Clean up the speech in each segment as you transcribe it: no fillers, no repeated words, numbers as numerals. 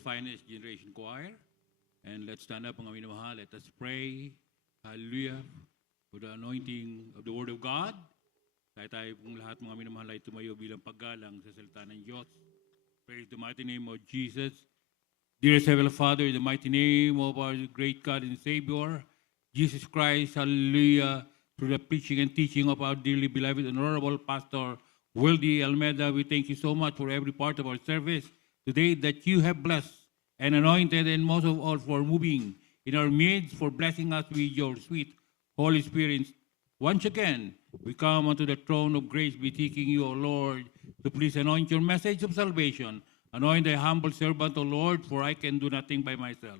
Finest Generation Choir. And let's stand up mga minamahal. Let us pray. Hallelujah. For the anointing of the Word of God. Tayo pong lahat mga minamahal ay tumayo bilang paggalang sa salita ng Diyos. Praise the mighty name of Jesus. Dearest Heavenly Father, in the mighty name of our great God and Savior, Jesus Christ, hallelujah, through the preaching and teaching of our dearly beloved and honorable Pastor Wildy Almeida, we thank you so much for every part of our service today that you have blessed and anointed, and most of all for moving in our midst, for blessing us with your sweet Holy Spirit. Once again, we come unto the throne of grace, beseeching you, O Lord, to please anoint your message of salvation. Anoint thy humble servant, O Lord, for I can do nothing by myself.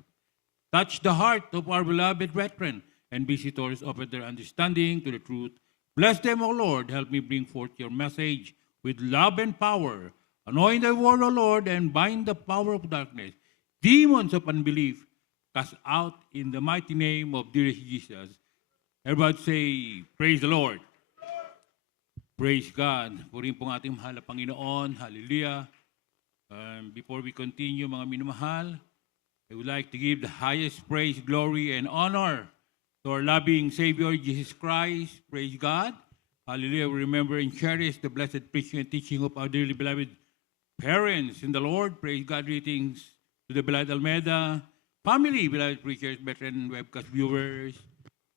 Touch the heart of our beloved brethren and visitors, open their understanding to the truth. Bless them, O Lord. Help me bring forth your message with love and power. Anoint thy word, O Lord, and bind the power of darkness. Demons of unbelief, cast out in the mighty name of dearest Jesus. Everybody say, praise the Lord. Praise God. Purihin pong ating mahal na Panginoon. Hallelujah. Before we continue, mga minamahal, I would like to give the highest praise, glory, and honor to our loving Savior, Jesus Christ. Praise God. Hallelujah. We remember and cherish the blessed preaching and teaching of our dearly beloved parents in the Lord. Praise God. Greetings to the beloved Almeida family, beloved preachers, veteran webcast viewers,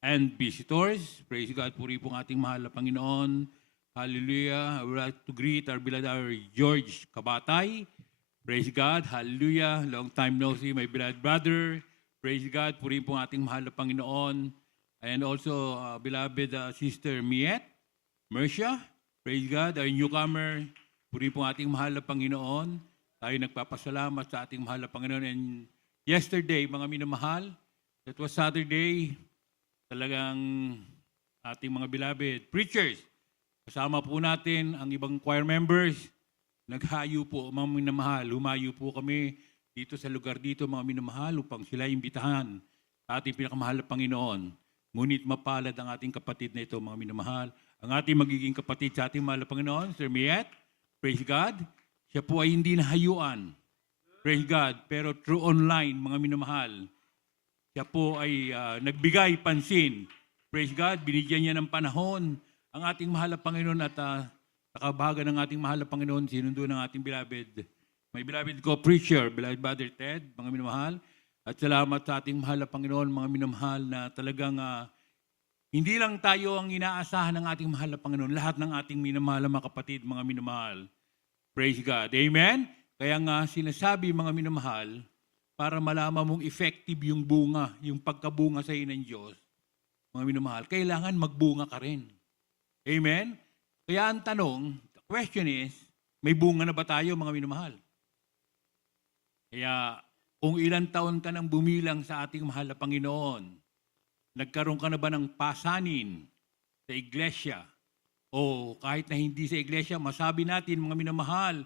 and visitors. Praise God. Puri pong ating mahal na Panginoon. Hallelujah. I would like to greet our beloved George Kabatay. Praise God. Hallelujah. Long time no see, my beloved brother. Praise God. Puri pong ating mahal na Panginoon. And also, beloved sister Miet Mercia. Praise God. Our newcomer. Puri pong ating mahal na Panginoon. Tayo nagpapasalamat sa ating mahal na Panginoon. And yesterday, mga minamahal, that was Saturday, talagang ating mga beloved preachers, kasama po natin ang ibang choir members, naghayo po, mga minamahal, humayo po kami dito sa lugar dito, mga minamahal, upang sila imbitahan sa ating pinakamahal na Panginoon. Ngunit mapalad ang ating kapatid na ito, mga minamahal. Ang ating magiging kapatid sa ating mahal na Panginoon, Sir Miet, praise God, siya po ay hindi nahayuan. Praise God, pero through online, mga minamahal, siya po ay nagbigay pansin. Praise God, binigyan niya ng panahon ang ating mahal na Panginoon at nakabahaga ng ating mahal na Panginoon, sinundo ng ating beloved, my beloved co-preacher, beloved Brother Ted, mga minamahal. At salamat sa ating mahal na Panginoon, mga minamahal, na talagang hindi lang tayo ang inaasahan ng ating mahal na Panginoon, lahat ng ating minamahal na mga kapatid, mga minamahal. Praise God. Amen? Kaya nga sinasabi, mga minamahal, para malaman mong effective yung bunga, yung pagkabunga sa iyo ng Diyos, mga minamahal, kailangan magbunga ka rin. Amen? Kaya ang tanong, the question is, may bunga na ba tayo, mga minamahal? Kaya kung ilang taon ka nang bumilang sa ating mahal na Panginoon, nagkaroon ka na ba ng pasanin sa iglesia? O kahit na hindi sa iglesia, masabi natin, mga minamahal,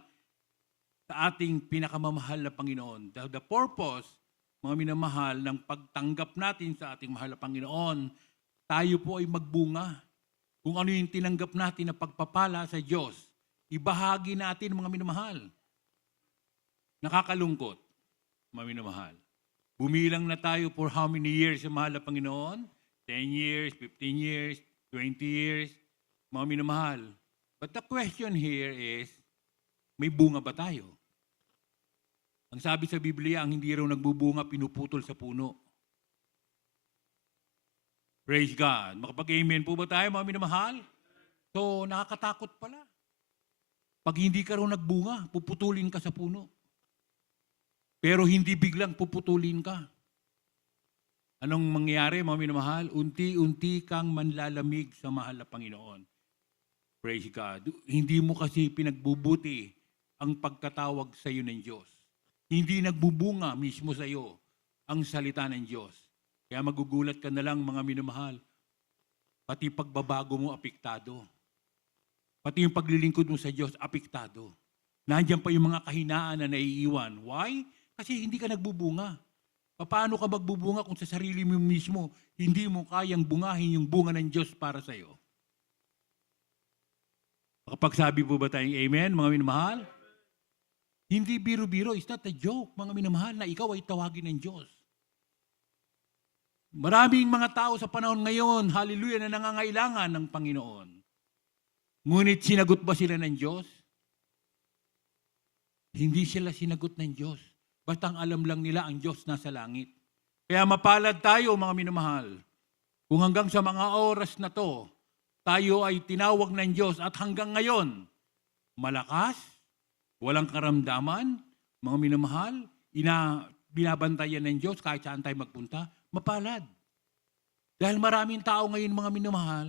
sa ating pinakamamahal na Panginoon. The purpose, mga minamahal, ng pagtanggap natin sa ating mahal na Panginoon, tayo po ay magbunga. Kung ano yung tinanggap natin na pagpapala sa Diyos, ibahagi natin, mga minamahal. Nakakalungkot, mga minamahal. Bumilang na tayo for how many years sa mahal na Panginoon? 10 years, 15 years, 20 years, mga minamahal. But the question here is, may bunga ba tayo? Ang sabi sa Biblia, ang hindi raw nagbubunga, pinuputol sa puno. Praise God. Makapag-amen po ba tayo, mga minamahal? So, nakakatakot pala. Pag hindi ka raw nagbunga, puputulin ka sa puno. Pero hindi biglang puputulin ka. Anong mangyayari, mga minamahal? Unti-unti kang manlalamig sa mahal na Panginoon. Praise God. Hindi mo kasi pinagbubuti ang pagkatawag sa iyo ng Diyos. Hindi nagbubunga mismo sa iyo ang salita ng Diyos. Kaya magugulat ka na lang, mga minamahal. Pati pagbabago mo, apektado. Pati yung paglilingkod mo sa Diyos, apektado. Nandiyan pa yung mga kahinaan na naiiwan. Why? Kasi hindi ka nagbubunga. Paano ka magbubunga kung sa sarili mo mismo, hindi mo kayang bungahin yung bunga ng Diyos para sa iyo? Makapagsabi po ba tayong amen, mga minamahal? Hindi biro-biro, it's not a joke, mga minamahal, na ikaw ay tawagin ng Diyos. Maraming mga tao sa panahon ngayon, hallelujah, na nangangailangan ng Panginoon. Ngunit sinagot ba sila ng Diyos? Hindi sila sinagot ng Diyos. Basta ang alam lang nila ang Diyos nasa langit. Kaya mapalad tayo, mga minamahal, kung hanggang sa mga oras na to, tayo ay tinawag ng Diyos at hanggang ngayon, malakas, walang karamdaman, mga minamahal, binabantayan ng Diyos kahit saan tayo magpunta, mapalad. Dahil maraming tao ngayon, mga minamahal,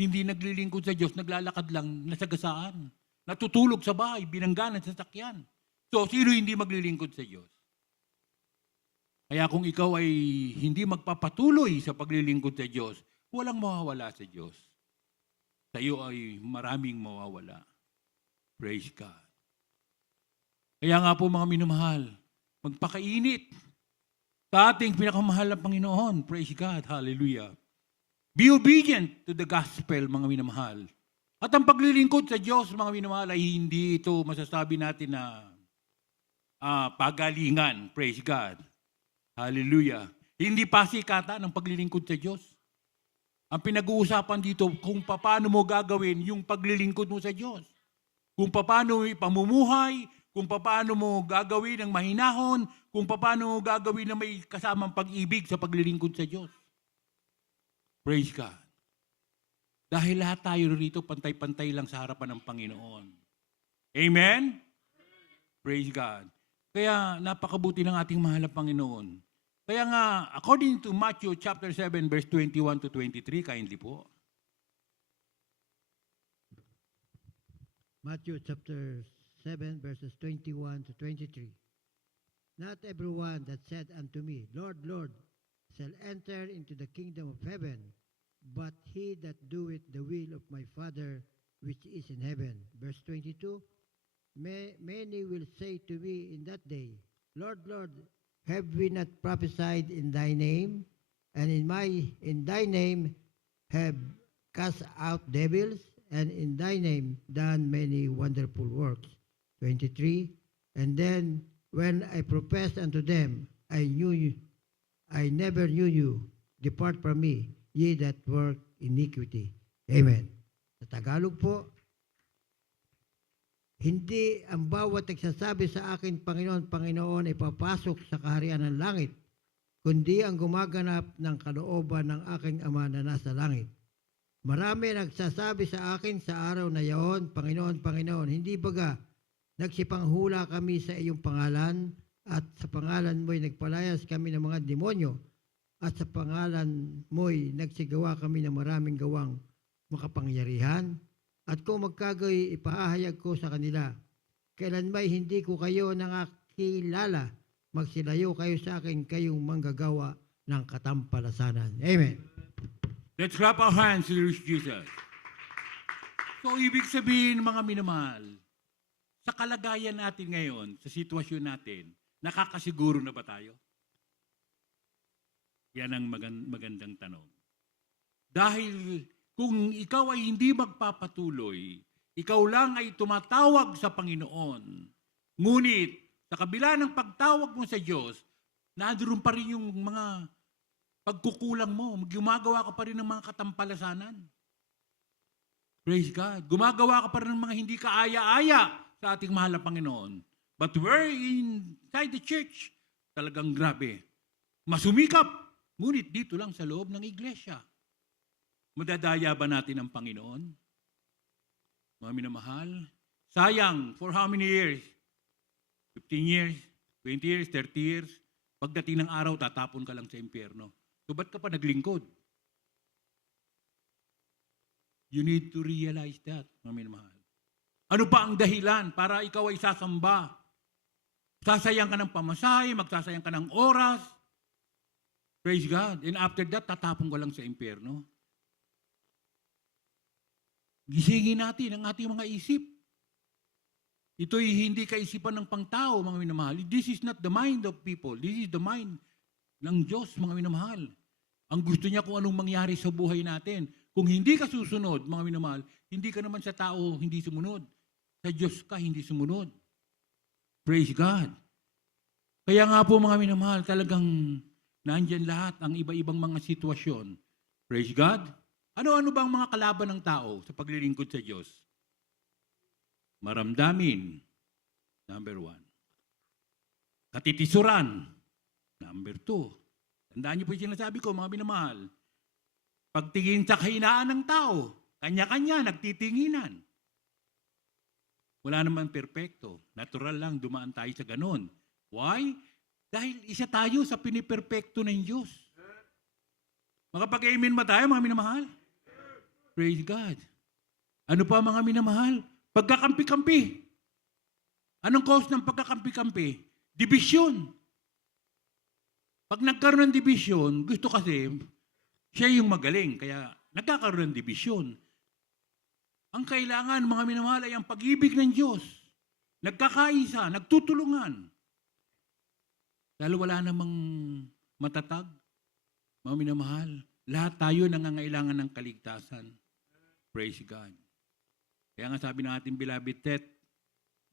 hindi naglilingkod sa Diyos, naglalakad lang, nasagasaan, natutulog sa bahay, binangganan sa sasakyan. So, sino hindi maglilingkod sa Diyos? Kaya kung ikaw ay hindi magpapatuloy sa paglilingkod sa Diyos, walang mawawala sa Diyos. Sa iyo ay maraming mawawala. Praise God. Kaya nga po mga minamahal, magpakainit sa ating pinakamahal na Panginoon. Praise God. Hallelujah. Be obedient to the gospel, mga minamahal. At ang paglilingkod sa Diyos, mga minamahal, ay hindi ito masasabi natin na pagalingan. Praise God. Hallelujah. Hindi pasikatan ang paglilingkod sa Diyos. Ang pinag-uusapan dito kung paano mo gagawin yung paglilingkod mo sa Diyos. Kung paano mo ipamumuhay, kung paano mo gagawin ang mahinahon, kung paano mo gagawin na may kasamang pag-ibig sa paglilingkod sa Diyos. Praise God. Dahil lahat tayo rito pantay-pantay lang sa harapan ng Panginoon. Amen? Praise God. Kaya napakabuti ng ating mahal na Panginoon. Kaya nga, according to Matthew chapter 7, verse 21 to 23, kindly po. Matthew chapter 7, verses 21 to 23. Not everyone that said unto me, Lord, Lord, shall enter into the kingdom of heaven, but he that doeth the will of my Father which is in heaven. Verse 22, many will say to me in that day, Lord, Lord, have we not prophesied in thy name, and in thy name have cast out devils, and in thy name done many wonderful works? 23, and then when I professed unto them, I never knew you. Depart from me, ye that work iniquity. Amen. Sa Tagalog po, hindi ang bawat nagsasabi sa akin, Panginoon, Panginoon, ay papasok sa kaharian ng langit, kundi ang gumaganap ng kalooban ng aking Ama na nasa langit. Marami nagsasabi sa akin sa araw na yaon, Panginoon, Panginoon, hindi baga nagsipanghula kami sa iyong pangalan, at sa pangalan mo'y nagpalayas kami ng mga demonyo, at sa pangalan mo'y nagsigawa kami ng maraming gawang makapangyarihan. At kung magkagay, ipahahayag ko sa kanila, kailan ba'y hindi ko kayo nakakilala, magsilayo kayo sa akin, kayong manggagawa ng katampalasanan. Amen. Let's clap our hands to Jesus. So, ibig sabihin, mga minamahal, sa kalagayan natin ngayon, sa sitwasyon natin, nakakasiguro na ba tayo? Yan ang magandang tanong. Dahil kung ikaw ay hindi magpapatuloy, ikaw lang ay tumatawag sa Panginoon. Ngunit, sa kabila ng pagtawag mo sa Diyos, nandoon pa rin yung mga pagkukulang mo. Gumagawa ka pa rin ng mga katampalasanan. Praise God. Gumagawa ka pa rin ng mga hindi kaaya-aya sa ating mahal na Panginoon. But we're inside the church. Talagang grabe. Masumikap. Ngunit dito lang sa loob ng iglesia. Madadaya ba natin ang Panginoon? Mga minamahal, sayang, for how many years? 15 years, 20 years, 30 years. Pagdating ng araw, tatapon ka lang sa impyerno. So ba't ka pa naglingkod? You need to realize that, mga minamahal. Ano pa ang dahilan para ikaw ay sasamba? Sasayang ka ng pamasahe, magsasayang ka ng oras. Praise God. And after that, tatapon ka lang sa impyerno. Gisingin natin ang ating mga isip. Ito'y hindi kaisipan ng pangtao, mga minamahal. This is not the mind of people. This is the mind ng Diyos, mga minamahal. Ang gusto niya kung anong mangyari sa buhay natin. Kung hindi ka susunod, mga minamahal, hindi ka naman sa tao hindi sumunod. Sa Diyos ka hindi sumunod. Praise God. Kaya nga po mga minamahal, talagang nandyan lahat ang iba-ibang mga sitwasyon. Praise God. Ano-ano bang mga kalaban ng tao sa paglilingkod sa Diyos? Maramdamin, number 1. Katitisuran, number 2. Tandaan niyo po yung sinasabi ko, mga minamahal. Pagtingin sa kahinaan ng tao, kanya-kanya, nagtitinginan. Wala naman perpekto. Natural lang, dumaan tayo sa ganun. Why? Dahil isa tayo sa piniperpekto ng Diyos. Makapag-amen ba tayo, mga minamahal? Praise God. Ano pa, mga minamahal? Pagkakampi-kampi. Anong cause ng pagkakampi-kampi? Division. Pag nagkaroon ng division, gusto kasi, siya yung magaling, kaya nagkakaroon ng division. Ang kailangan, mga minamahal, ay ang pag-ibig ng Diyos. Nagkakaisa, nagtutulungan. Dahil wala namang matatag, mga minamahal. Lahat tayo nangangailangan ng kaligtasan. Praise God. Kaya nga sabi ng ating beloved Tet,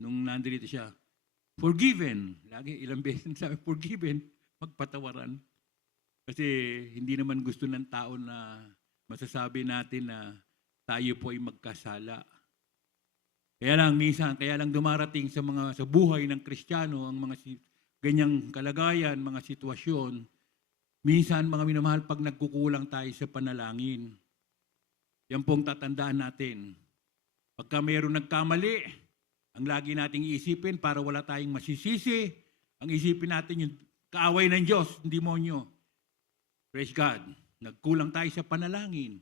nung nandito siya, forgiven. Lagi, ilang beses sabi, forgiven. Magpatawaran. Kasi hindi naman gusto ng tao na masasabi natin na tayo po ay magkasala. Kaya lang minsan, kaya lang dumarating sa buhay ng Kristiyano ang mga ganyang kalagayan, mga sitwasyon. Minsan, mga minamahal, pag nagkukulang tayo sa panalangin, yan pong tatandaan natin. Pagka mayroong nagkamali, ang lagi nating iisipin para wala tayong masisisi, ang isipin natin yung kaaway ng Diyos, demonyo. Praise God. Nagkulang tayo sa panalangin.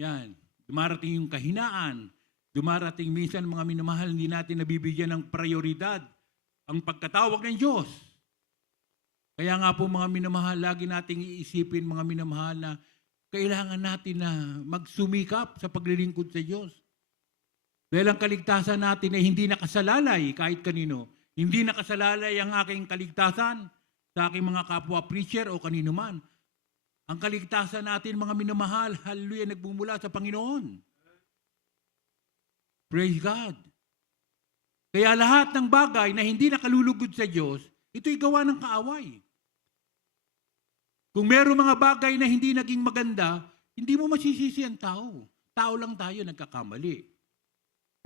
Yan. Dumarating yung kahinaan. Dumarating minsan mga minamahal, hindi natin nabibigyan ng prioridad ang pagkatawag ng Diyos. Kaya nga po mga minamahal, lagi nating iisipin mga minamahal na kailangan natin na magsumikap sa paglilingkod sa Diyos. Dahil ang kaligtasan natin ay hindi nakasalalay kahit kanino. Hindi nakasalalay ang aking kaligtasan sa aking mga kapwa preacher o kanino man. Ang kaligtasan natin, mga minamahal, hallelujah, nagbumula sa Panginoon. Praise God. Kaya lahat ng bagay na hindi nakalulugod sa Diyos, ito'y gawa ng kaaway. Kung meron mga bagay na hindi naging maganda, hindi mo masisisi ang tao. Tao lang tayo nagkakamali.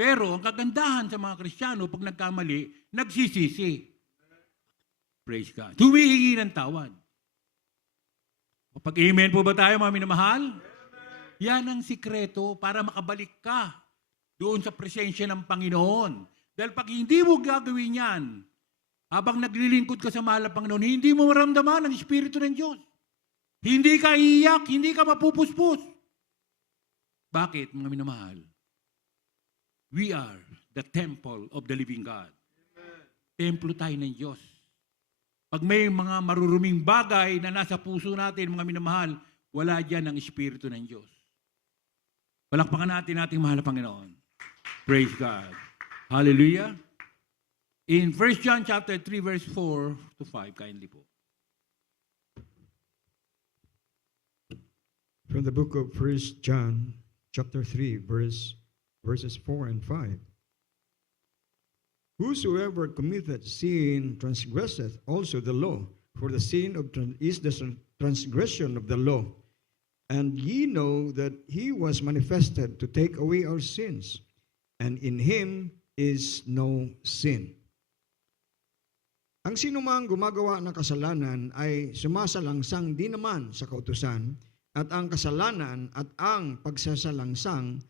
Pero ang kagandahan sa mga Kristiyano, pag nagkamali, nagsisisi. Praise God. Humihingi ng tawad. Kapag amen po ba tayo, mga minamahal? Yan ang sikreto para makabalik ka doon sa presensya ng Panginoon. Dahil pag hindi mo gagawin yan, habang naglilingkod ka sa mahal ng Panginoon, hindi mo maramdaman ang Espiritu ng Diyos. Hindi ka iiyak, hindi ka mapupuspos. Bakit, mga minamahal? We are the temple of the living God. Templo tayo ng Diyos. Pag may mga maruruming bagay na nasa puso natin, mga minamahal, wala dyan ang Espiritu ng Diyos. Palakpakan natin ating mahal na Panginoon. Praise God. Hallelujah. In 1 John chapter 3, verse 4 to 5, kindly po. From the book of 1 John chapter 3, verses 4 and 5. Whosoever committeth sin transgresseth also the law, for the sin is the transgression of the law. And ye know that he was manifested to take away our sins, and in him is no sin. Ang sinumang gumagawa ng kasalanan ay sumasalangsang din naman sa kautusan, at ang kasalanan at ang pagsasalangsang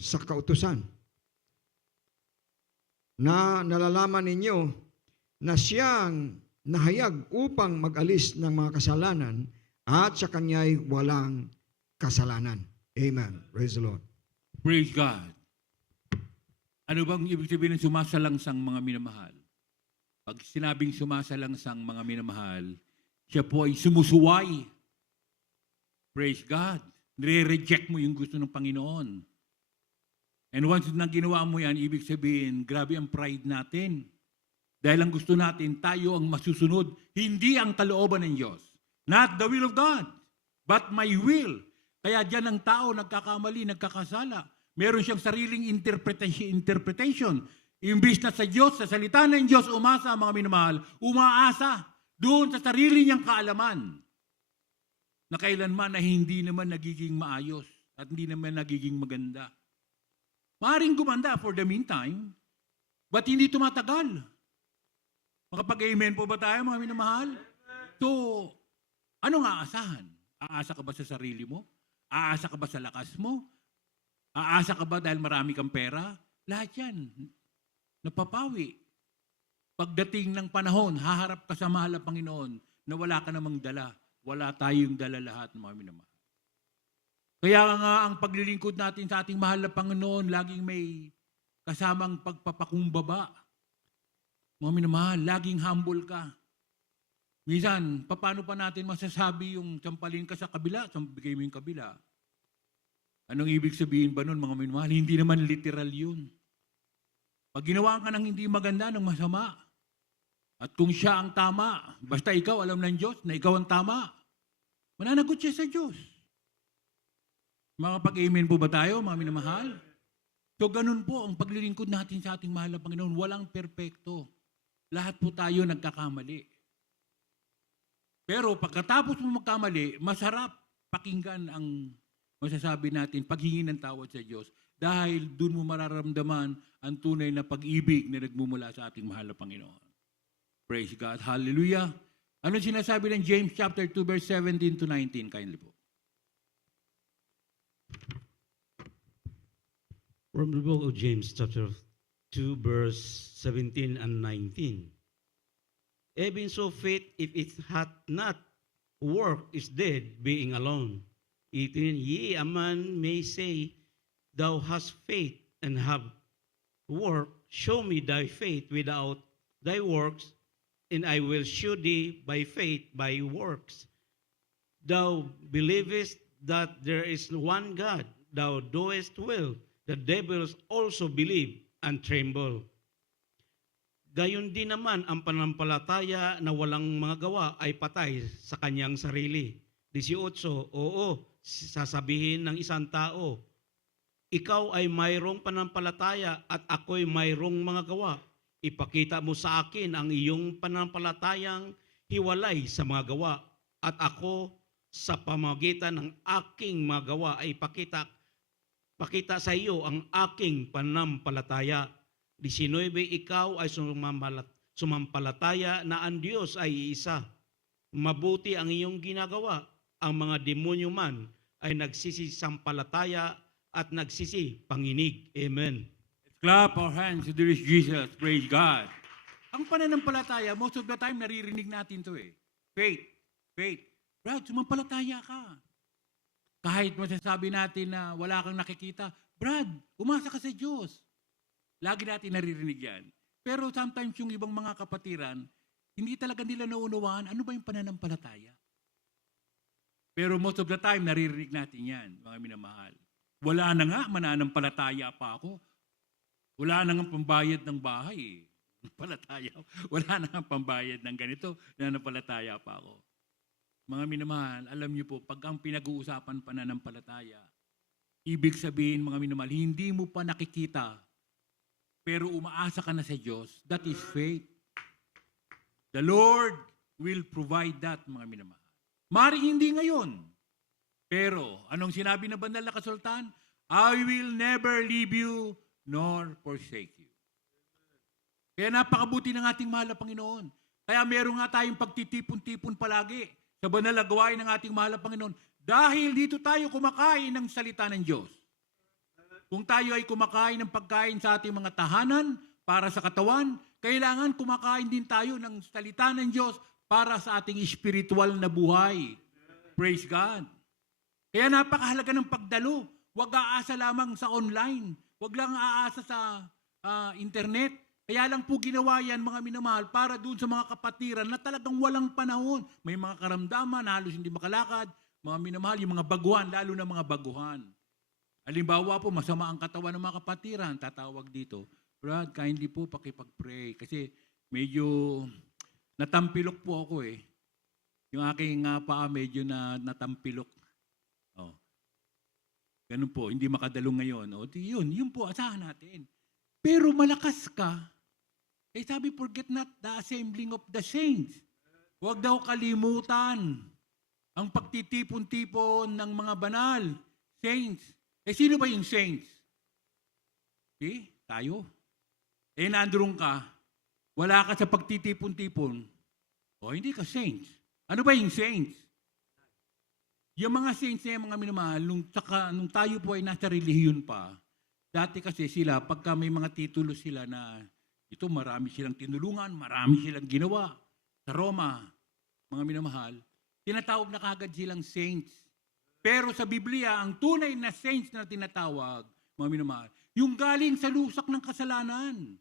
sa kautusan. Na nalalaman ninyo na siyang nahayag upang mag-alis ng mga kasalanan at sa kanya'y walang kasalanan. Amen. Praise the Lord. Praise God. Ano bang ibig sabihin ng sumasalangsang mga minamahal? Pag sinabing sumasalangsang mga minamahal, siya po ay sumusuway. Praise God. Nire-reject mo yung gusto ng Panginoon. And once na ginawa mo yan, ibig sabihin, grabe ang pride natin. Dahil ang gusto natin, tayo ang masusunod, hindi ang kalooban ng Diyos. Not the will of God, but my will. Kaya dyan ang tao nagkakamali, nagkakasala. Meron siyang sariling interpretation. Imbis na sa Diyos, sa salita ng Diyos, umasa mga minamahal, umaasa doon sa sarili niyang kaalaman na kailanman na hindi naman nagiging maayos at hindi naman nagiging maganda. Maaaring gumanda for the meantime, but hindi tumatagal. Makapag-amen po ba tayo mga minamahal? So, ano nga aasahan? Aasa ka ba sa sarili mo? Aasa ka ba sa lakas mo? Aasa ka ba dahil marami kang pera? Lahat yan, napapawi. Pagdating ng panahon, haharap ka sa mahal na Panginoon na wala ka namang dala. Wala tayong dala lahat, mga minamahal. Kaya nga ang paglilingkod natin sa ating mahal na Panginoon, laging may kasamang pagpapakumbaba. Mga minamahal, laging humble ka. Minsan, paano pa natin masasabi yung sampalin ka sa kabila, sampigay mo yung kabila? Anong ibig sabihin ba nun, mga minamahal? Hindi naman literal yun. Pag ginawa ka ng hindi maganda, ng masama, at kung siya ang tama, basta ikaw alam ng Diyos na ikaw ang tama, mananagot siya sa Diyos. Makapag-amen po ba tayo, mga minamahal? So ganun po ang paglilingkod natin sa ating mahal na Panginoon. Walang perpekto. Lahat po tayo nagkakamali. Pero pagkatapos mo magkamali, masarap pakinggan ang masasabi natin, paghingi ng tawad sa Diyos. Dahil doon mo mararamdaman ang tunay na pag-ibig na nagmumula sa ating mahal na Panginoon. Praise God. Hallelujah. Ano sinasabi ng James chapter 2 verse 17 to 19? Kindly po. From the book of James chapter 2 verse 17 and 19. Even so faith, if it hath not work, is dead, being alone. Even ye a man may say, thou hast faith and have work, show me thy faith without thy works, and I will shew thee by faith by works. Thou believest that there is one God, thou doest well, the devils also believe and tremble. Gayon din naman ang pananampalataya na walang mga gawa ay patay sa kanyang sarili. 18, oo, sasabihin ng isang tao, ikaw ay mayroong pananampalataya at ako'y mayroong mga gawa. Ipakita mo sa akin ang iyong pananampalatayang hiwalay sa mga gawa at ako sa pamamagitan ng aking mga gawa ay pakita sa iyo ang aking pananampalataya. 19, ikaw ay sumampalataya na ang Diyos ay isa. Mabuti ang iyong ginagawa. Ang mga demonyo man ay nagsisisampalataya at nagsisipanginig. Amen. Clap our hands to this Jesus. Praise God. Ang pananampalataya, most of the time, naririnig natin to eh. Faith. Faith. Brad, sumampalataya ka. Kahit masasabi natin na wala kang nakikita, Brad, umasa ka sa Diyos. Lagi natin naririnig yan. Pero sometimes yung ibang mga kapatiran, hindi talaga nila naunawaan ano ba yung pananampalataya. Pero most of the time, naririnig natin yan, mga minamahal. Wala na nga, mananampalataya pa ako. Wala na nga pambayad ng bahay. Palataya. Wala na nga pambayad ng ganito, nananampalataya pa ako. Mga minamahal, alam niyo po, pag ang pinag-uusapan pananampalataya, ibig sabihin, mga minamahal, hindi mo pa nakikita, pero umaasa ka na sa Diyos, that is faith. The Lord will provide that, mga minamahal. Mari hindi ngayon. Pero, anong sinabi ng banal na kasultan? I will never leave you nor forsake you. Kaya napakabuti ng ating mahal na Panginoon. Kaya meron nga tayong pagtitipon-tipon palagi sa banal na gawain ng ating mahal na Panginoon. Dahil dito tayo kumakain ng salita ng Diyos. Kung tayo ay kumakain ng pagkain sa ating mga tahanan para sa katawan, kailangan kumakain din tayo ng salita ng Diyos para sa ating spiritual na buhay. Praise God. Kaya napakahalaga ng pagdalo. Huwag aasa lamang sa online. Huwag lang aasa sa internet. Kaya lang po ginawa yan, mga minamahal, para doon sa mga kapatiran na talagang walang panahon. May mga karamdaman, halos hindi makalakad. Mga minamahal, yung mga baguhan, lalo na mga baguhan. Halimbawa po, masama ang katawan ng mga kapatiran, tatawag dito, Brad, kindly po pakipag-pray. Kasi medyo natampilok po ako eh. Yung aking paa medyo natampilok. Oh. Ganun po, hindi makadalo ngayon. O, yun po, asahan natin. pero malakas ka, sabi, forget not the assembling of the saints. Huwag daw kalimutan ang pagtitipon-tipon ng mga banal, saints. Sino ba yung saints? Tayo. Nandun ka, wala ka sa pagtitipon-tipon, hindi ka saints. Ano ba yung saints? Yung mga saints na yung mga minamahal, nung tayo po ay nasa relihiyon pa, dati kasi sila, pagka may mga titulo sila na ito, marami silang tinulungan, marami silang ginawa sa Roma, mga minamahal, tinatawag na kagad silang saints. Pero sa Biblia, ang tunay na saints na tinatawag, mga minamahal, yung galing sa lusak ng kasalanan.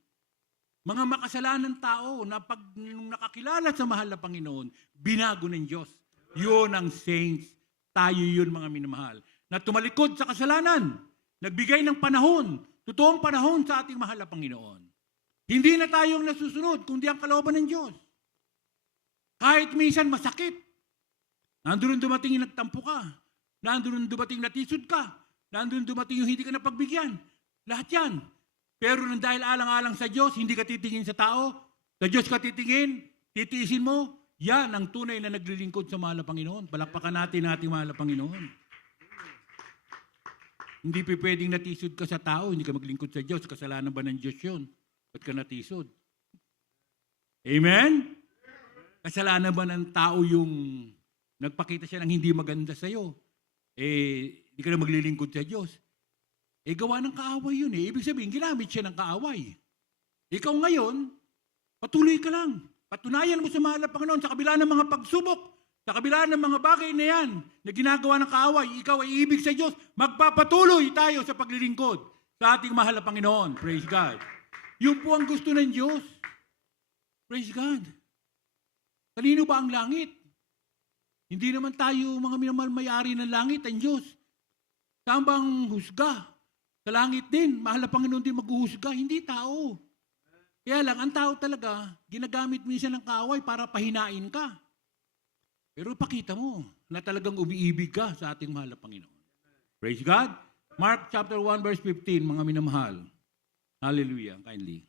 Mga makasalanan tao na nung nakakilala sa mahal na Panginoon, binago ng Diyos. Yun ang saints. Tayo yun, mga minamahal. Na tumalikod sa kasalanan, nagbigay ng panahon, totoong panahon sa ating mahal na Panginoon. Hindi na tayong nasusunod, kundi ang kalooban ng Diyos. Kahit minsan masakit, nandun dumating yung nagtampo ka, nandun dumating natisod ka, nandun dumating yung hindi ka napagbigyan. Lahat yan. Pero nang dahil alang-alang sa Diyos, hindi ka titingin sa tao, sa Diyos ka titingin, titiisin mo, yan ang tunay na naglilingkod sa mahal na Panginoon. Palakpakan natin ang ating mahal na Panginoon. Hindi pwedeng natisod ka sa tao, hindi ka maglingkod sa Diyos. Kasalanan ba ng Diyos yun? Ba't ka natisod? Amen? Kasalanan ba ng tao yung nagpakita siya ng hindi maganda sa'yo? Hindi ka na maglilingkod sa Diyos. Gawa ng kaaway yun . Ibig sabihin, ginamit siya ng kaaway. Ikaw ngayon, patuloy ka lang. Patunayan mo sa mahal na Panginoon sa kabila ng mga pagsubok, sa kabila ng mga bagay na yan na ginagawa ng kaaway, ikaw ay ibig sa Diyos, magpapatuloy tayo sa paglilingkod sa ating mahal na Panginoon. Praise God. Yun po ang gusto ng Diyos. Praise God. Kanino ba ang langit? Hindi naman tayo mga minamahal may-ari ng langit, ang Diyos. Saan bang husga? Sa langit din, mahal na Panginoon din maghuhusga, hindi tao. Kaya lang, ang tao talaga, ginagamit minsan ng kaaway para pahinain ka. Pero pakita mo na talagang umiibig ka sa ating mahal na Panginoon. Praise God. Mark chapter 1 verse 15, mga minamahal. Hallelujah. Kindly.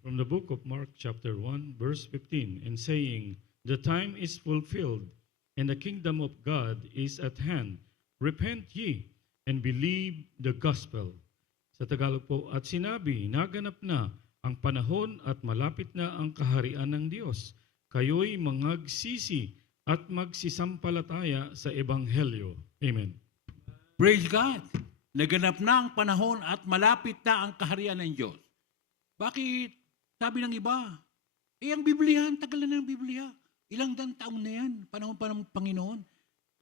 From the book of Mark chapter 1 verse 15, and saying, the time is fulfilled, and the kingdom of God is at hand. Repent ye, and believe the gospel. Sa Tagalog po, at sinabi, naganap na ang panahon at malapit na ang kaharian ng Diyos. Kayo'y mangagsisi at magsisampalataya sa Ebanghelyo. Amen. Praise God. Naganap na ang panahon at malapit na ang kaharian ng Diyos. Bakit? Sabi ng iba, ang Biblia, ang tagal na ng Biblia. Ilang taon na yan, panahon pa ng Panginoon.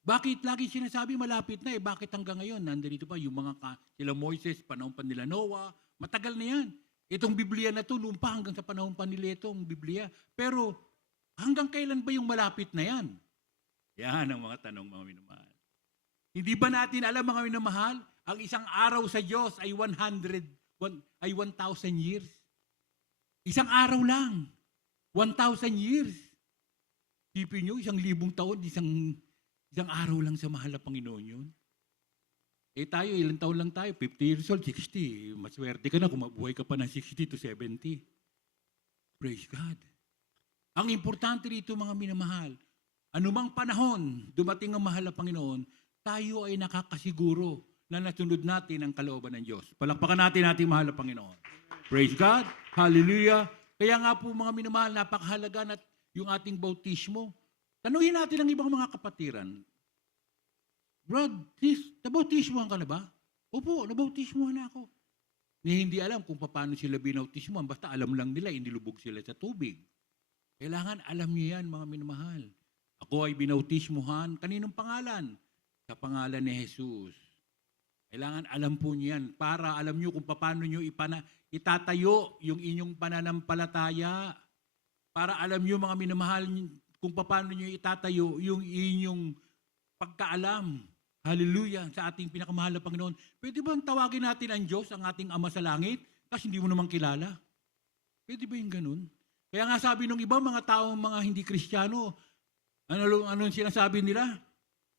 Bakit lagi sinasabi malapit na Bakit hanggang ngayon? Nandito pa yung mga sila Moises, panahon pa nila Noah. Matagal na yan. Itong Biblia na to, noon pa hanggang sa panahon pa nila itong Biblia. Pero hanggang kailan ba yung malapit na yan? Yan ang mga tanong, mga minamahal. Hindi ba natin alam, mga minamahal, ang isang araw sa Diyos ay 1,000 years? Isang araw lang. 1,000 years. Isipin nyo, 1,000 taon, isang araw lang sa mahal na Panginoon yun. Tayo, ilang taon lang tayo? 50 years old, 60. Maswerte ka na kung mabuhay ka pa ng 60 to 70. Praise God. Ang importante rito, mga minamahal, anumang panahon dumating ang mahal na Panginoon, tayo ay nakakasiguro na nasunod natin ang kalooban ng Diyos. Palakpakan natin ating mahal na Panginoon. Praise God. Hallelujah. Kaya nga po, mga minamahal, napakahalaga na yung ating bautismo. Tanungin natin ang ibang mga kapatiran. Brad, nabautismohan ka na ba? Opo, nabautismohan na ako. Hindi alam kung paano sila binautismohan. Basta alam lang nila, inilubog sila sa tubig. Kailangan alam niyo yan, mga minamahal. Ako ay binautismohan. Kaninong pangalan? Sa pangalan ni Jesus. Kailangan alam po niyo yan para alam niyo kung paano niyo itatayo yung inyong pananampalataya. Para alam niyo, mga minamahal, kung paano niyo itatayo yung inyong pagkaalam. Hallelujah, sa ating pinakamahal na Panginoon. Pwede ba tawagin natin ang Diyos, ang ating Ama sa langit, kasi hindi mo naman kilala? Pwede ba yung ganun? Kaya nga sabi ng iba, mga taong mga hindi Kristiyano, ano sinasabi nila?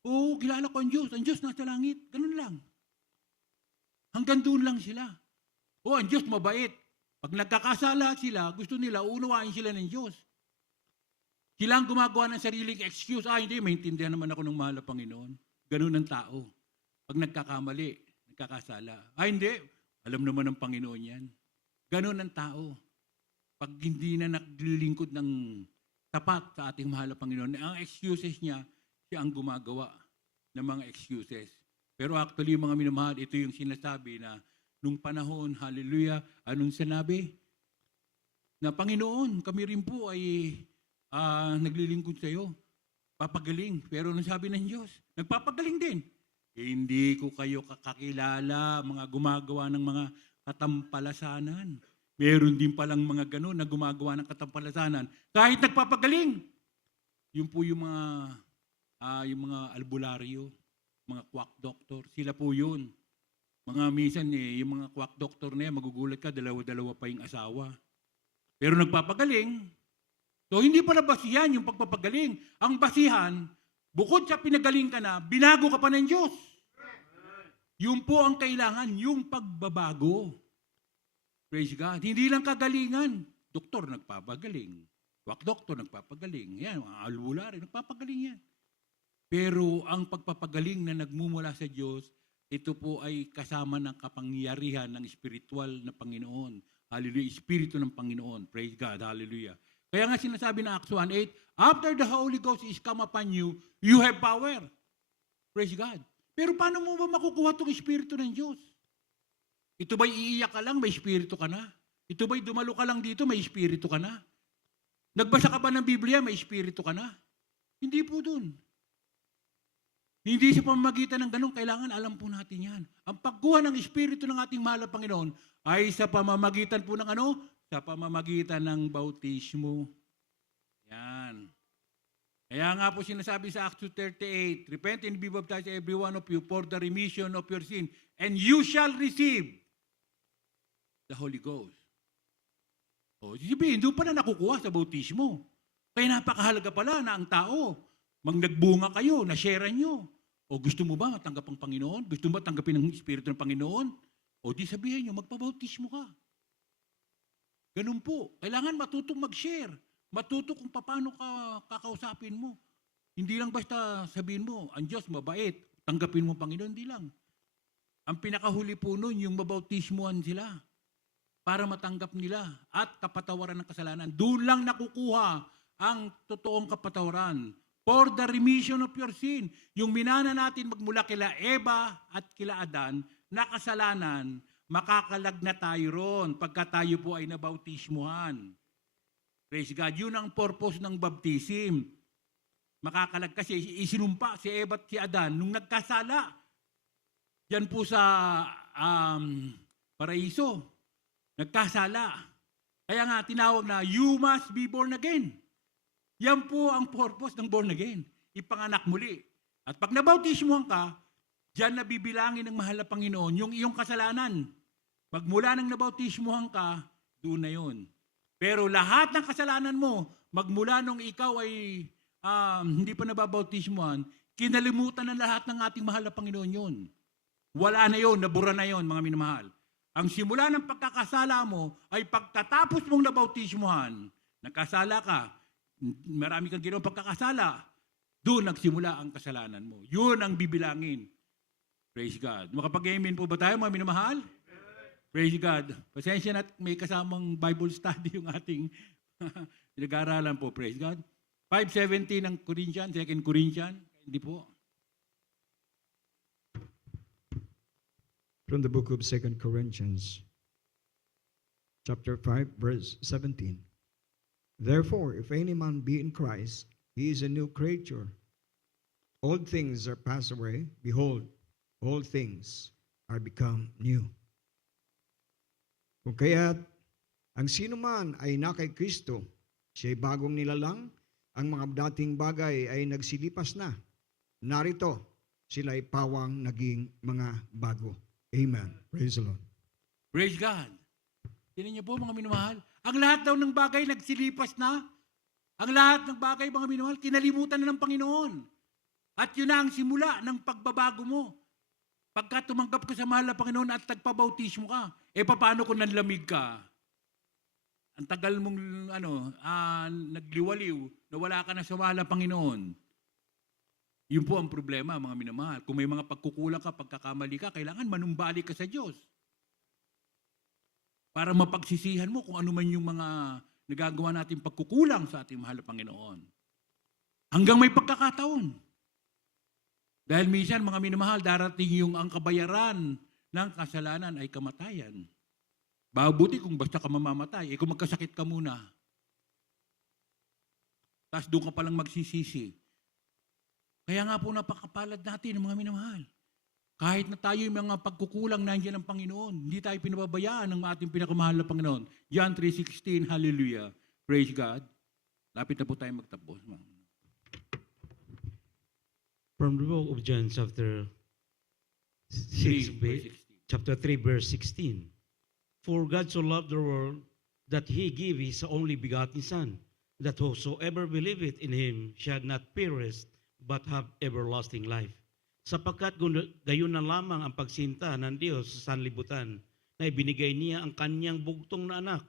Oo, kilala ko ang Diyos nasa langit. Ganun lang. Hanggang doon lang sila. O, ang Diyos mabait. Pag nagkakasala sila, gusto nila, unawain sila ng Diyos. Sila ang gumagawa ng sariling excuse. Hindi, maintindihan naman ako ng mahal na Panginoon. Ganun ang tao. Pag nagkakamali, nagkakasala. Hindi, alam naman ng Panginoon yan. Ganun ang tao. Pag hindi na naglilingkod ng tapat sa ating mahal na Panginoon, ang excuses niya, siya ang gumagawa ng mga excuses. Pero actually, mga minamahal, ito yung sinasabi na nung panahon, hallelujah, anong sinabi? Na Panginoon, kami rin po ay naglilingkod sa iyo. Papagaling. Pero anong sabi ng Diyos? Nagpapagaling din. Hindi ko kayo kakakilala, mga gumagawa ng mga katampalasanan. Meron din palang mga ganun na gumagawa ng katampalasanan. Kahit nagpapagaling. Yun po yung mga albularyo, mga quack doctor. Sila po yun. Mga minsan yung mga quack doctor na yan, magugulat ka, dalawa-dalawa pa yung asawa. Pero nagpapagaling. So hindi pala basihan yung pagpapagaling. Ang basihan, bukod sa pinagaling ka na, binago ka pa ng Diyos. Yun po ang kailangan, yung pagbabago. Praise God. Hindi lang kagalingan. Doktor nagpapagaling. Quack doctor nagpapagaling. Yan, mga albularyo, nagpapagaling yan. Pero ang pagpapagaling na nagmumula sa Diyos, ito po ay kasama ng kapangyarihan ng spiritual na Panginoon. Hallelujah. Espiritu ng Panginoon. Praise God. Hallelujah. Kaya nga sinasabi ng Acts 1:8, after the Holy Ghost is come upon you, you have power. Praise God. Pero paano mo ba makukuha itong Espiritu ng Diyos? Ito ba'y iiyak ka lang, may Espiritu ka na? Ito ba'y dumalo ka lang dito, may Espiritu ka na? Nagbasa ka ba ng Biblia, may Espiritu ka na? Hindi po dun. Hindi sa pamamagitan ng ganun, kailangan alam po natin yan. Ang pagkuha ng Espiritu ng ating mahal na Panginoon ay sa pamamagitan po ng ano? Sa pamamagitan ng bautismo. Yan. Kaya nga po sinasabi sa Acts 2:38, repent and be baptized every one of you for the remission of your sin, and you shall receive the Holy Ghost. O, sabihin, doon pala nakukuha sa bautismo. Kaya napakahalaga pala na ang tao, nagbunga kayo, na-share nyo. O gusto mo ba matanggap ang Panginoon? Gusto mo ba tanggapin ang Espiritu ng Panginoon? O di sabihin nyo, magpabautismo ka. Ganun po. Kailangan matutong mag-share. Matuto kung paano ka kakausapin mo. Hindi lang basta sabihin mo, ang Diyos mabait, tanggapin mo Panginoon, hindi lang. Ang pinakahuli po nun, yung mabautismuhan sila para matanggap nila at kapatawaran ng kasalanan. Doon lang nakukuha ang totoong kapatawaran. For the remission of your sin. Yung minana natin magmula kila Eva at kila Adan, na kasalanan, makakalag na tayo ron pagka tayo po ay nabautismuhan. Praise God. Yun ang purpose ng baptism. Makakalag kasi isinumpa si Eva at si Adan nung nagkasala. Yan po sa paraiso. Nagkasala. Kaya nga tinawag na, you must be born again. Yan po ang purpose ng born again. Ipanganak muli. At pag nabautismuhan ka, diyan nabibilangin ng mahal na Panginoon yung iyong kasalanan. Magmula nang nabautismuhan ka, doon na yun. Pero lahat ng kasalanan mo, magmula nung ikaw ay hindi pa nababautismuhan, kinalimutan ng lahat ng ating mahal na Panginoon yun. Wala na yun, nabura na yun, mga minamahal. Ang simula ng pagkakasala mo ay pagtatapos mong nabautismuhan, nagkasala ka, marami kang ginawang pagkakasala, doon nagsimula ang kasalanan mo. Yun ang bibilangin. Praise God. Makapag-amen po ba tayo, mga minamahal? Praise God. Pasensya na may kasamang Bible study yung ating pinag-aaralan po. Praise God. 5:17 ng Corinthians, 2 Corinthians. Hindi po. From the book of 2 Corinthians, chapter 5, verse 17. Therefore, if any man be in Christ, he is a new creature. Old things are passed away. Behold, all things are become new. Kung kaya't ang sino man ay na kay Kristo, siya'y bagong nilalang, ang mga dating bagay ay nagsilipas na. Narito, sila'y pawang naging mga bago. Amen. Praise the Lord. Praise God. Tinan niyo po, mga minamahal. Ang lahat daw ng bagay nagsilipas na. Ang lahat ng bagay, mga minamahal, kinalimutan na ng Panginoon. At yun na ang simula ng pagbabago mo. Pagka tumanggap ka sa mahal na Panginoon at nagpabautismo ka, paano kung nanlamig ka? Ang tagal mong nagliwaliw na wala ka na sa mahal na Panginoon. Yun po ang problema, mga minamahal. Kung may mga pagkukulang ka, pagkakamali ka, kailangan manumbalik ka sa Diyos. Para mapagsisihan mo kung ano man yung mga nagagawa natin pagkukulang sa ating mahal na Panginoon. Hanggang may pagkakataon. Dahil minsan, mga minamahal, darating yung ang kabayaran ng kasalanan ay kamatayan. Mabuti kung basta ka mamamatay. Kung magkasakit ka muna. Tapos doon ka palang magsisisi. Kaya nga po napakapalad natin, mga minamahal. Kahit na tayo yung mga pagkukulang nandiyan ng Panginoon, hindi tayo pinababayaan ng ating pinakamahal na Panginoon. John 3:16, hallelujah. Praise God. Lapit na po tayo magtapos. From the book of John, chapter 6, chapter 3, verse 16. For God so loved the world that He gave His only begotten Son, that whosoever believeth in Him shall not perish, but have everlasting life. Sapagkat gayon na lamang ang pagsinta ng Diyos sa sanlibutan, na ibinigay niya ang kanyang bugtong na anak,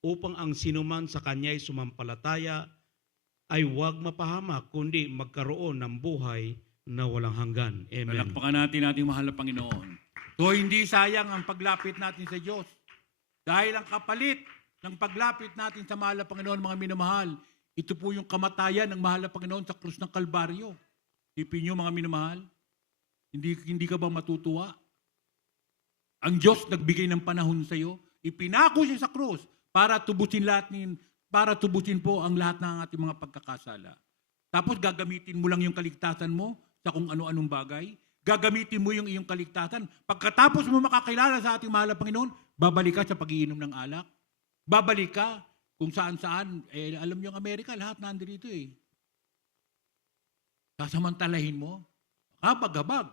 upang ang sinuman sa kanya'y sumampalataya ay huwag mapahamak, kundi magkaroon ng buhay na walang hanggan. Amen. Palakpakan natin ating mahal na Panginoon. So hindi sayang ang paglapit natin sa Diyos. Dahil ang kapalit ng paglapit natin sa mahal na Panginoon, mga minamahal, ito po yung kamatayan ng mahal na Panginoon sa krus ng Kalbaryo. Isipin nyo, mga minamahal, hindi ka ba matutuwa? Ang Diyos nagbigay ng panahon sa iyo, ipinako siya sa krus para tubusin po ang lahat ng ating mga pagkakasala. Tapos gagamitin mo lang yung kaligtasan mo sa kung ano-anong bagay. Gagamitin mo yung iyong kaligtasan. Pagkatapos mo makakilala sa ating mahal na Panginoon, babalik ka sa pag-iinom ng alak. Babalik ka kung saan-saan. Alam niyo ang Amerika, lahat nandito eh. Sasamantalahin mo, habag-habag.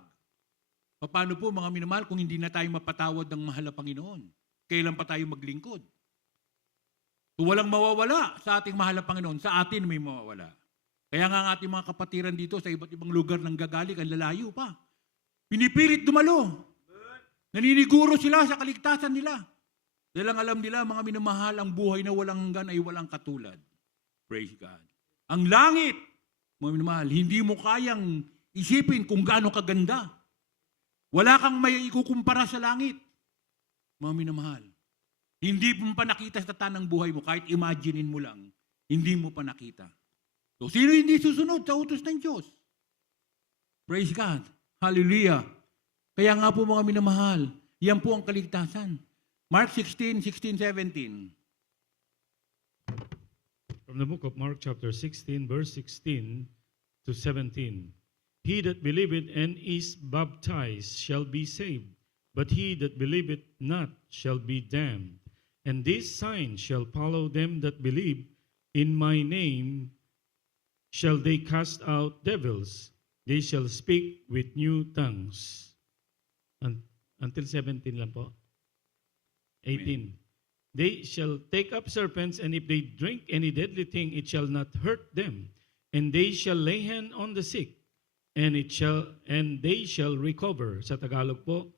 Paano po mga minamahal kung hindi na tayo mapatawad ng mahal na Panginoon? Kailan pa tayo maglingkod? Kung walang mawawala sa ating mahal na Panginoon, sa atin may mawawala. Kaya nga ang ating mga kapatiran dito sa iba't ibang lugar ng gagaling, ang lalayo pa. Pinipilit dumalo. Naniniguro sila sa kaligtasan nila. Dahil ang alam nila, mga minamahal, ang buhay na walang hanggan ay walang katulad. Praise God. Ang langit, mga minamahal, hindi mo kayang isipin kung gaano kaganda. Wala kang may ikukumpara sa langit. Mga minamahal, hindi mo pa nakita sa tanang buhay mo, kahit imaginein mo lang, hindi mo pa nakita. So, sino hindi susunod sa utos ng Diyos? Praise God. Hallelujah. Kaya nga po mga minamahal, yan po ang kaligtasan. Mark 16:17. From the book of Mark chapter 16, verse 16 to 17. He that believeth and is baptized shall be saved, but he that believeth not shall be damned. And this sign shall follow them that believe, in my name shall they cast out devils, they shall speak with new tongues. Until 17 lang po. 18. They shall take up serpents, and if they drink any deadly thing, it shall not hurt them. And they shall lay hand on the sick, and they shall recover. Sa Tagalog po,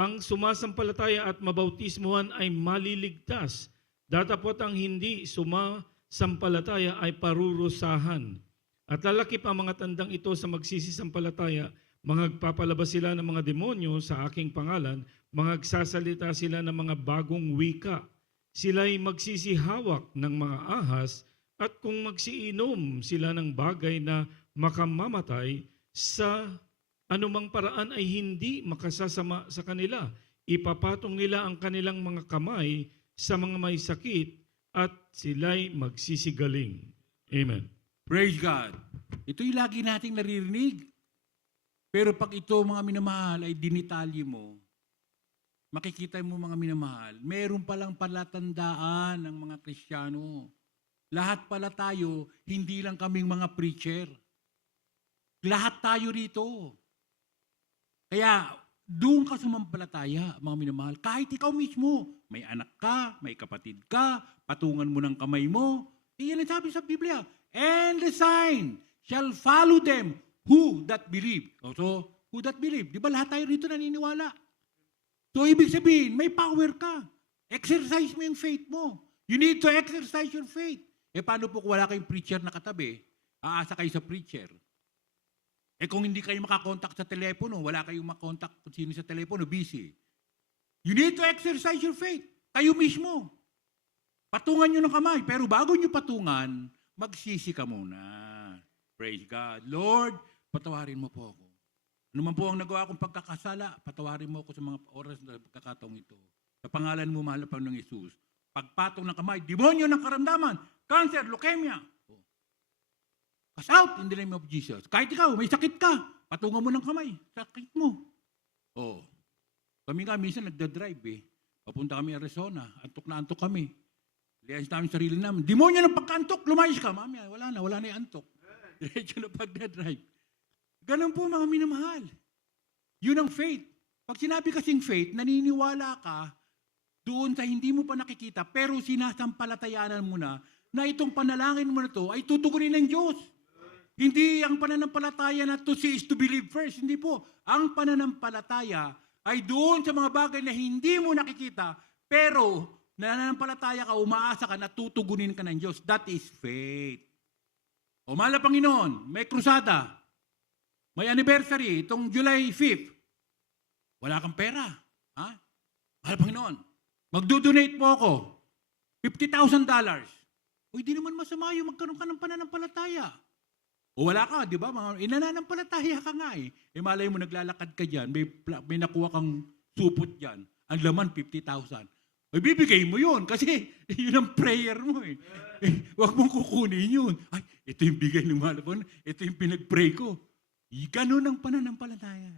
ang sumasampalataya at mabautismuhan ay maliligtas. Datapot ang hindi sumasampalataya ay parurusahan. At lalakip ang mga tandang ito sa magsisisampalataya, magpapalabas sila ng mga demonyo sa aking pangalan, magsasalita sila ng mga bagong wika. Sila'y magsisihawak ng mga ahas, at kung magsiinom sila ng bagay na makamamatay, sa anumang paraan ay hindi makasasama sa kanila. Ipapatong nila ang kanilang mga kamay sa mga may sakit, at sila'y magsisigaling. Amen. Praise God. Ito'y lagi nating naririnig. Pero pag ito, mga minamahal, ay dinitalye mo, makikita mo, mga minamahal, meron palang palatandaan ng mga Kristiyano. Lahat pala tayo, hindi lang kaming mga preacher. Lahat tayo rito. Kaya, doon ka sumampalataya, mga minamahal. Kahit ikaw mismo, may anak ka, may kapatid ka, patungan mo ng kamay mo. Iyan ang sabi sa Biblia. And the sign shall follow them who that believe. So, who that believe. Di ba lahat tayo rito naniniwala? So, ibig sabihin, may power ka. Exercise mo yung faith mo. You need to exercise your faith. Paano po kung wala kayong preacher na katabi? Aasa kayo sa preacher. Kung hindi kayo makakontakt sa telepono, wala kayong makakontakt kung sino sa telepono, busy. You need to exercise your faith. Kayo mismo. Patungan nyo ng kamay. Pero bago nyo patungan, magsisi ka muna. Praise God. Lord, patawarin mo po ako. Ano man po ang nagawa kong pagkakasala, patawarin mo ako sa mga oras na pagkakataong ito. Sa pangalan mo, mahal na Panginoong Yesus. Pagpatong ng kamay, demonyo ng karamdaman, cancer, leukemia. Cast out in the name of Jesus. Kahit ikaw, may sakit ka, patungan mo ng kamay. Sakit mo. Kami nga, minsan nagdadrive Papunta kami Arizona, antok na antok kami. Liayos namin sarili namin. Demonyo ng pagkantok, lumayos ka. Mami, wala na yung antok. Diretso na pagdadrive. Ganun po mga minamahal. Yun ang faith. Pag sinabi kasing faith, naniniwala ka doon sa hindi mo pa nakikita, pero sinasampalatayanan mo na itong panalangin mo na to ay tutugunin ng Diyos. Hindi ang pananampalataya na to see is to believe first. Hindi po. Ang pananampalataya ay doon sa mga bagay na hindi mo nakikita, pero nananampalataya ka, umaasa ka na tutugunin ka ng Diyos. That is faith. O mahal na Panginoon, may krusada. May anniversary, itong July 5th. Wala kang pera. Ha? Mahal na Panginoon, magdo-donate po ako. $50,000. Uy, di naman masama yung magkaroon ka ng pananampalataya. O wala ka, di ba? Inananampalataya ka nga malay mo, naglalakad ka dyan, may nakuha kang supot dyan. Ang laman, 50,000. Ay, bibigay mo yun kasi yun ang prayer mo Huwag mong kukunin yun. Ay, ito yung bigay ng mahal po. Ito yung pinag-pray ko. Ganun ang pananampalataya.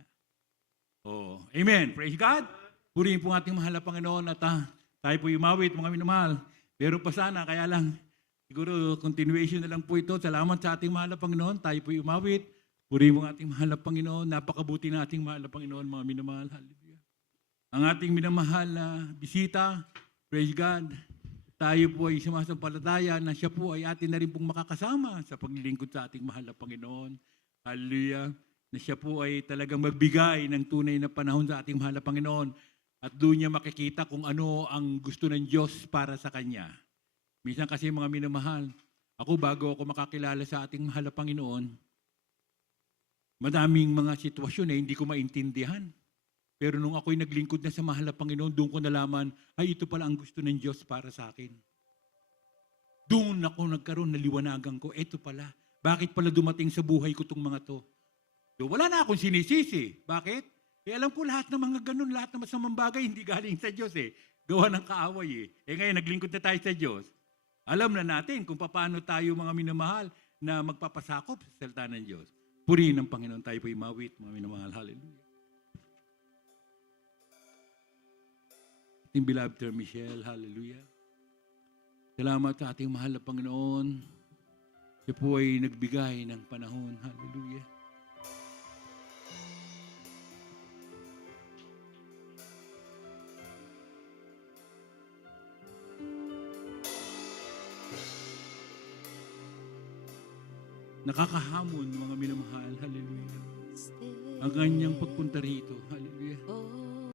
Amen. Praise God. Purihin po ating mahal na Panginoon at tayo po umawit, mga minamahal. Pero pa sana, kaya lang, siguro continuation na lang po ito. Salamat sa ating mahal na Panginoon. Tayo po umawit. Purihin po ating mahal na Panginoon. Napakabuti na ating mahal na Panginoon, mga minamahal. Hallelujah. Ang ating minamahal na bisita, praise God, tayo po ay sumasampalataya na siya po ay atin na rin pong makakasama sa paglilingkod sa ating mahal na Panginoon. Hallelujah. Na siya po ay talagang magbigay ng tunay na panahon sa ating mahal na Panginoon at doon niya makikita kung ano ang gusto ng Diyos para sa Kanya. Minsan kasi mga minamahal, ako bago ako makakilala sa ating mahal na Panginoon, madaming mga sitwasyon na hindi ko maintindihan. Pero nung ako'y naglingkod na sa mahal na Panginoon, doon ko nalaman, ay ito pala ang gusto ng Diyos para sa akin. Doon ako nagkaroon, naliwanagan ko, ito pala. Bakit pala dumating sa buhay ko itong mga to? So, wala na akong sinisisi. Bakit? Alam ko lahat ng mga ganun, lahat ng masamang bagay, hindi galing sa Diyos Gawa ng kaaway ngayon, naglingkod na tayo sa Diyos. Alam na natin kung paano tayo mga minamahal na magpapasakop sa salita ng Diyos. Purihin ng Panginoon, tayo po imawit, mga minamahal. Hallelujah. Ating beloved Sir Michelle, hallelujah. Salamat sa ating mahal na Panginoon. Siya po ay nagbigay ng panahon, hallelujah. Nakakahamon, mga minamahal, hallelujah. Ang kanyang pagpunta rito, hallelujah.